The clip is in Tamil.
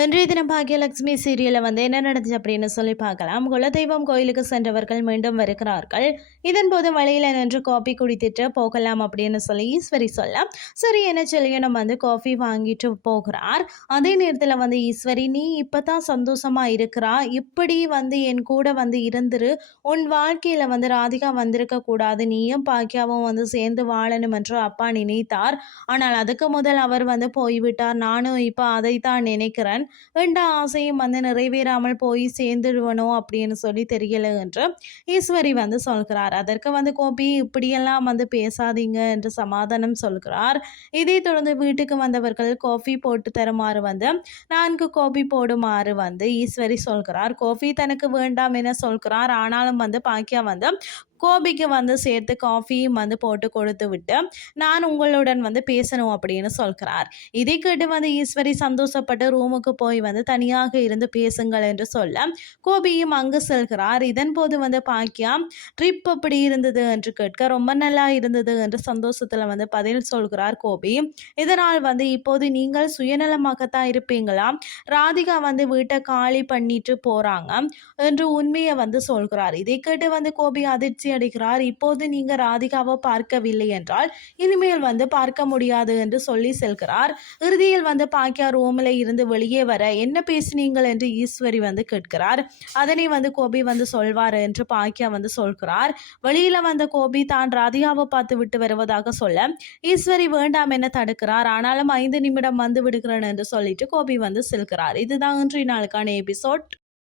இன்றைய தினம் பாக்கியலட்சுமி சீரியலில் வந்து என்ன நடந்துச்சு அப்படின்னு சொல்லி பார்க்கலாம். குலதெய்வம் கோயிலுக்கு சென்றவர்கள் மீண்டும் வருகிறார்கள். இதன் போது வழியில் நின்று காபி குடித்துட்டு போகலாம் அப்படின்னு சொல்லி ஈஸ்வரி சொல்ல சரி என்ன சொல்லியனும் வந்து காஃபி வாங்கிட்டு போகிறார். அதே நேரத்தில் வந்து ஈஸ்வரி நீ இப்போ தான் சந்தோஷமாக இருக்கிறா? இப்படி வந்து என் கூட வந்து இருந்துரு. உன் வாழ்க்கையில் வந்து ராதிகா வந்திருக்க கூடாது. நீயும் பாக்கியாவும் வந்து சேர்ந்து வாழணும் என்று அப்பா நினைத்தார். ஆனால் அதுக்கு முதல் அவர் வந்து போய்விட்டார். நானும் இப்போ அதைத்தான் நினைக்கிறேன். வேண்டாம் ஆசையும் வந்து நிறைவேறாமல் போய் சேர்ந்துடுவனோ அப்படின்னு சொல்லி தெரியல என்று ஈஸ்வரி வந்து சொல்கிறார். அதற்கு வந்து கோபி இப்படியெல்லாம் வந்து பேசாதீங்க என்று சமாதானம் சொல்கிறார். இதை தொடர்ந்து வீட்டுக்கு வந்தவர்கள் காஃபி போட்டு தருமாறு வந்து நான்கு கோபி போடுமாறு வந்து ஈஸ்வரி சொல்கிறார். கோஃபி தனக்கு வேண்டாம் என சொல்கிறார். ஆனாலும் வந்து பாக்கியா வந்து கோபிக்கு வந்து சேர்த்து காஃபியும் வந்து போட்டு கொடுத்து விட்டு நான் உங்களுடன் வந்து பேசணும் அப்படின்னு சொல்கிறார். இதை கேட்டு வந்து ஈஸ்வரி சந்தோஷப்பட்டு ரூமுக்கு போய் வந்து தனியாக இருந்து பேசுங்கள் என்று சொல்ல கோபியும் அங்கு செல்கிறார். இதன் போது வந்து பாக்கியா ட்ரிப் அப்படி இருந்தது என்று கேட்க ரொம்ப நல்லா இருந்தது என்று சந்தோஷத்தில் வந்து பதில் சொல்கிறார் கோபி. இதனால் வந்து இப்போது நீங்கள் சுயநலமாகத்தான் இருப்பீங்களா? ராதிகா வந்து வீட்டை காலி பண்ணிட்டு போறாங்க என்று உண்மையை வந்து சொல்கிறார். இதை கேட்டு வந்து கோபி அதிர்ச்சி அதிர்ச்சி அடைகிறார். இப்போது நீங்க ராதிகாவை பார்க்கவில்லை என்றால் இனிமேல் வந்து பார்க்க முடியாது என்று சொல்லி செல்கிறார். இறுதியில் வந்து பாக்கியா ரூமில் இருந்து வெளியே வர என்ன பேசினீங்கள் என்று ஈஸ்வரி வந்து கேட்கிறார். அதனை வந்து கோபி வந்து சொல்வார் என்று பாக்கியா வந்து சொல்கிறார். வெளியில வந்த கோபி தான் ராதிகாவை பார்த்து விட்டு வருவதாக சொல்ல ஈஸ்வரி வேண்டாம் என தடுக்கிறார். ஆனாலும் ஐந்து நிமிடம் வந்து விடுகிறேன் என்று சொல்லிட்டு கோபி வந்து செல்கிறார். இதுதான் இன்றைய நாளுக்கான எபிசோட்.